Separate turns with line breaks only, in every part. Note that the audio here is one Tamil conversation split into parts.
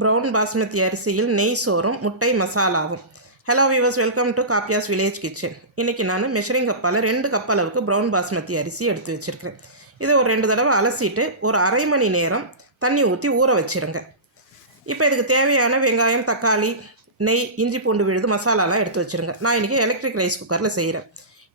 ப்ரௌன் பாஸ்மதி அரிசியில் நெய் சோறும் முட்டை மசாலாவும். Hello viewers welcome to Kappiyas village kitchen இன்றைக்கி நான் மெஷரிங் கப்பால் ரெண்டு கப் அளவுக்கு ப்ரௌன் பாஸ்மதி அரிசி எடுத்து வச்சுருக்கிறேன். இதை ஒரு ரெண்டு தடவை அலசிட்டு ஒரு அரை மணி நேரம் தண்ணி ஊற்றி ஊற வச்சிருங்க. இப்போ இதுக்கு தேவையான வெங்காயம் தக்காளி நெய் இஞ்சி பூண்டு விழுது மசாலாலாம் எடுத்து வச்சுருங்க. நான் இன்றைக்கி எலக்ட்ரிக் ரைஸ் குக்கரில் செய்கிறேன்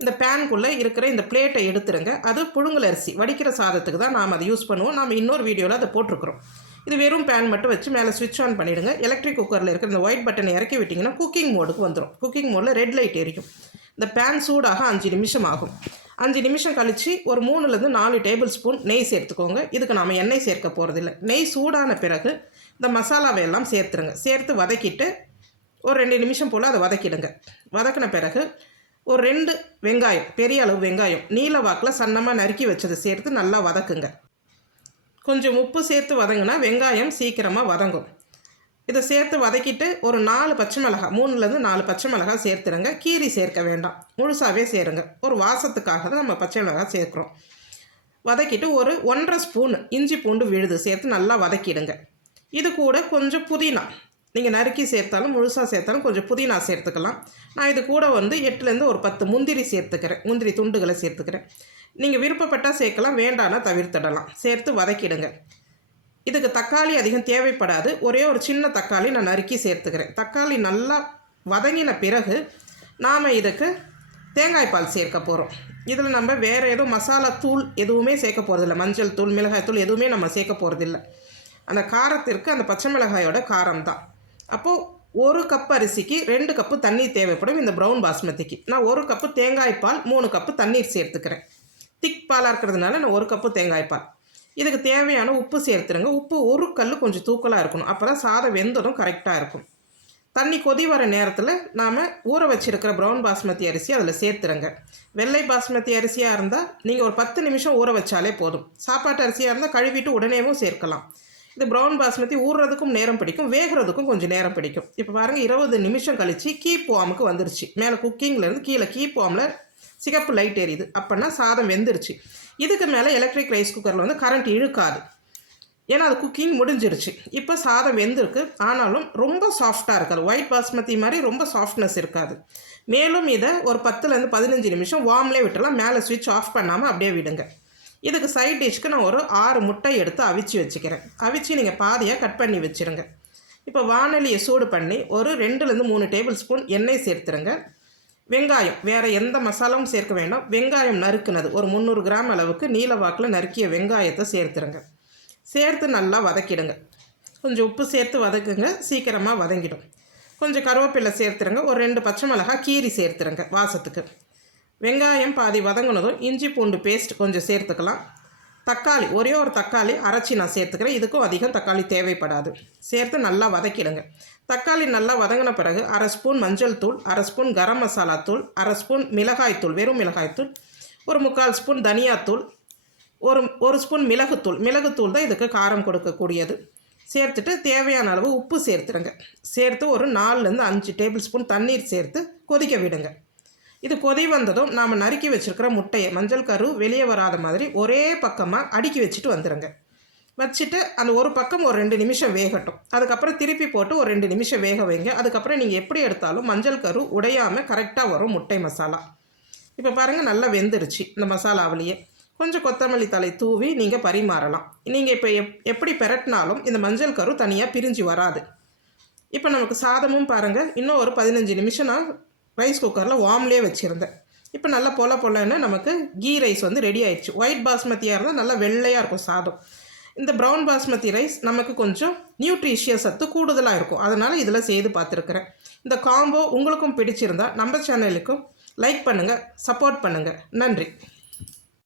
இந்த பேனுக்குள்ளே இருக்கிற இந்த பிளேட்டை எடுத்துருங்க. அது புழுங்கல் அரிசி. வடிக்கிற சாதத்துக்கு தான் நாம் அதை யூஸ் பண்ணுவோம். நாம் இன்னொரு வீடியோவில் அதை போட்டிருக்கிறோம். இது வெறும் பேன் மட்டும் வச்சு மேலே ஸ்விட்ச் ஆன் பண்ணிவிடுங்க எலக்ட்ரிக் குக்கரில் இருக்கிற இந்த ஒயிட் பட்டனை இறக்கி விட்டிங்கன்னா குக்கிங் மோடுக்கு வந்துடும் குக்கிங் மோடில் ரெட் லைட் எரியும் இந்த பேன் சூடாக அஞ்சு நிமிஷம் ஆகும். அஞ்சு நிமிஷம் கழித்து ஒரு மூணுலேருந்து நாலு டேபிள் ஸ்பூன் நெய் சேர்த்துக்கோங்க. இதுக்கு நாம் எண்ணெய் சேர்க்க போகிறதில்ல நெய் சூடான பிறகு இந்த மசாலாவை எல்லாம் சேர்த்துருங்க. சேர்த்து வதக்கிட்டு ஒரு ரெண்டு நிமிஷம் போல் அதை வதக்கிடுங்க. வதக்கின பிறகு ஒரு ரெண்டு வெங்காயம் பெரிய அளவு வெங்காயம் நீல வாக்கில் சன்னமாக நறுக்கி வச்சதை சேர்த்து நல்லா வதக்குங்க. கொஞ்சம் உப்பு சேர்த்து வதங்கினா வெங்காயம் சீக்கிரமாக வதங்கும். இதை சேர்த்து வதக்கிட்டு ஒரு நாலு பச்சை மிளகாய் மூணுலேருந்து நாலு பச்சை மிளகாய் சேர்த்துருங்க கீரி சேர்க்க வேண்டாம். முழுசாகவே சேருங்க. ஒரு வாசத்துக்காக தான் நம்ம பச்சை மிளகாய் சேர்க்குறோம். வதக்கிட்டு ஒரு ஒன்றரை ஸ்பூன் இஞ்சி பூண்டு விழுது சேர்த்து நல்லா வதக்கிடுங்க. இது கூட கொஞ்சம் புதினா. நீங்கள் நறுக்கி சேர்த்தாலும் முழுசாக சேர்த்தாலும் கொஞ்சம் புதினா சேர்த்துக்கலாம். நான் இது கூட வந்து எட்டுலேருந்து ஒரு பத்து முந்திரி சேர்த்துக்கிறேன். முந்திரி துண்டுகளை சேர்த்துக்கிறேன். நீங்கள் விருப்பப்பட்டால் சேர்க்கலாம் வேண்டானா தவிர்த்திடலாம். சேர்த்து வதக்கிடுங்க. இதுக்கு தக்காளி அதிகம் தேவைப்படாது. ஒரே ஒரு சின்ன தக்காளி நான் நறுக்கி சேர்த்துக்கிறேன். தக்காளி நல்லா வதங்கின பிறகு நாம் இதுக்கு தேங்காய் பால் சேர்க்க போகிறோம் இதில் நம்ம வேறு எதுவும் மசாலா தூள் எதுவுமே சேர்க்க போகிறதில்ல மஞ்சள் தூள் மிளகாய் தூள் எதுவுமே நம்ம சேர்க்க போகிறதில்ல அந்த காரத்திற்கு அந்த பச்சை மிளகாயோட காரம் தான் அப்போது ஒரு கப் அரிசிக்கு ரெண்டு கப்பு தண்ணீர் தேவைப்படும் இந்த ப்ரௌன் பாஸ்மதிக்கு. நான் ஒரு கப்பு தேங்காய் பால் மூணு கப்பு தண்ணீர் சேர்த்துக்கிறேன். திக் பாலாக இருக்கிறதுனால நான் ஒரு கப்பு தேங்காய் பால். இதுக்கு தேவையான உப்பு சேர்த்துருங்க. உப்பு ஒரு கல் கொஞ்சம் தூக்கலாக இருக்கணும். அப்போ தான் சாதம் வெந்ததும் கரெக்டாக இருக்கும். தண்ணி கொதி வர நேரத்தில் நாம் ஊற வச்சுருக்கிற ப்ரௌன் பாஸ்மதி அரிசி அதில் சேர்த்துருங்க. வெள்ளை பாஸ்மதி அரிசியாக இருந்தால் நீங்கள் ஒரு பத்து நிமிஷம் ஊற வச்சாலே போதும். சாப்பாட்டு அரிசியாக இருந்தால் கழுவிட்டு உடனேவும் சேர்க்கலாம். இது ப்ரௌன் பாஸ்மதி ஊறுறதுக்கும் நேரம் பிடிக்கும் வேகிறதுக்கும் கொஞ்சம் நேரம் பிடிக்கும். இப்போ பாருங்கள் இருபது நிமிஷம் கழித்து கீப் வாமுக்கு வந்துருச்சு. மேலே குக்கிங்லேருந்து கீழே கீப் வாமில் சிகப்பு லைட் எரியுது. அப்படின்னா சாதம் வெந்துருச்சு. இதுக்கு மேலே எலக்ட்ரிக் ரைஸ் குக்கரில் வந்து கரண்ட் இழுக்காது. ஏன்னா அது குக்கிங் முடிஞ்சிருச்சு. இப்போ சாதம் வெந்திருக்கு. ஆனாலும் ரொம்ப சாஃப்டாக இருக்காது. ஒயிட் பாஸ்மதி மாதிரி ரொம்ப சாஃப்ட்னஸ் இருக்காது. மேலும் இதை ஒரு பத்துலேருந்து பதினஞ்சு நிமிஷம் வார்ம்லேயே விட்டுலாம் மேலே சுவிட்ச் ஆஃப் பண்ணாமல் அப்படியே விடுங்க. இதுக்கு சைட் டிஷ்க்கு நான் ஒரு ஆறு முட்டை எடுத்து அவிச்சு வச்சுக்கிறேன். அவிச்சு நீங்கள் பாதியாக கட் பண்ணி வச்சுருங்க. இப்போ வானொலியை சூடு பண்ணி ஒரு ரெண்டுலேருந்து மூணு டேபிள் ஸ்பூன் எண்ணெய் சேர்த்துருங்க. வெங்காயம் வேறு எந்த மசாலாவும் சேர்க்க வேண்டாம். வெங்காயம் நறுக்குனது ஒரு முந்நூறு கிராம் அளவுக்கு நீல வாக்கில் நறுக்கிய வெங்காயத்தை சேர்த்துருங்க. சேர்த்து நல்லா வதக்கிடுங்க. கொஞ்சம் உப்பு சேர்த்து வதக்குங்க சீக்கிரமாக வதங்கிடும். கொஞ்சம் கருவேப்பிலை சேர்த்துருங்க. ஒரு ரெண்டு பச்சை மிளகாய் கீரி சேர்த்துருங்க வாசத்துக்கு. வெங்காயம் பாதி வதங்கினதும் இஞ்சி பூண்டு பேஸ்ட் கொஞ்சம் சேர்த்துக்கலாம். தக்காளி ஒரே ஒரு தக்காளி அரைச்சி நான் சேர்த்துக்கிறேன். இதுக்கும் அதிகம் தக்காளி தேவைப்படாது. சேர்த்து நல்லா வதக்கிடுங்க. தக்காளி நல்லா வதங்கின பிறகு அரை ஸ்பூன் மஞ்சள் தூள் அரை ஸ்பூன் கரம் மசாலா தூள் அரை ஸ்பூன் மிளகாய்த்தூள் வெறும் மிளகாய்த்தூள் ஒரு முக்கால் ஸ்பூன் தனியாத்தூள் ஒரு ஒரு ஸ்பூன் மிளகுத்தூள் மிளகுத்தூள் தான் இதுக்கு காரம் கொடுக்கக்கூடியது. சேர்த்துட்டு தேவையான அளவு உப்பு சேர்த்துடுங்க. சேர்த்து ஒரு நாலுலேருந்து அஞ்சு டேபிள் ஸ்பூன் தண்ணீர் சேர்த்து கொதிக்க விடுங்க. இது கொதி வந்ததும் நாம் நறுக்கி வச்சுருக்கிற முட்டையை மஞ்சள் கரு வெளியே வராத மாதிரி ஒரே பக்கமாக அடுக்கி வச்சுட்டு வந்துடுங்க வச்சுட்டு அந்த ஒரு பக்கம் ஒரு ரெண்டு நிமிஷம் வேகட்டும். அதுக்கப்புறம் திருப்பி போட்டு ஒரு ரெண்டு நிமிஷம் வேக வைங்க. அதுக்கப்புறம் நீங்கள் எப்படி எடுத்தாலும் மஞ்சள் கரு உடையாமல் கரெக்டாக வரும் முட்டை மசாலா. இப்போ பாருங்கள் நல்லா வெந்துருச்சு இந்த மசாலாவிலேயே. கொஞ்சம் கொத்தமல்லி தலை தூவி நீங்கள் பரிமாறலாம். நீங்கள் இப்போ எப் எப்படி பெரட்டினாலும் இந்த மஞ்சள் கரு தனியாக பிரிஞ்சு வராது. இப்போ நமக்கு சாதமும் பாருங்கள் இன்னும் ஒரு பதினஞ்சு நிமிஷம் நான் ரைஸ் குக்கரில் வார்ம்லேயே வச்சுருந்தேன். இப்போ நல்லா பொல பொலன்னு நமக்கு கீ ரைஸ் வந்து ரெடி ஆயிடுச்சு. ஒயிட் பாஸ்மதியாக இருந்தால் நல்லா வெள்ளையாக இருக்கும் சாதம். இந்த ப்ரௌன் பாஸ்மதி ரைஸ் நமக்கு கொஞ்சம் நியூட்ரிஷியஸ் சத்து கூடுதலாக இருக்கும். அதனால் இதில் செய்து பார்த்துருக்குறேன் இந்த காம்போ உங்களுக்கும் பிடிச்சிருந்தா நம்ம சேனலுக்கும் லைக் பண்ணுங்கள் சப்போர்ட் பண்ணுங்கள் நன்றி.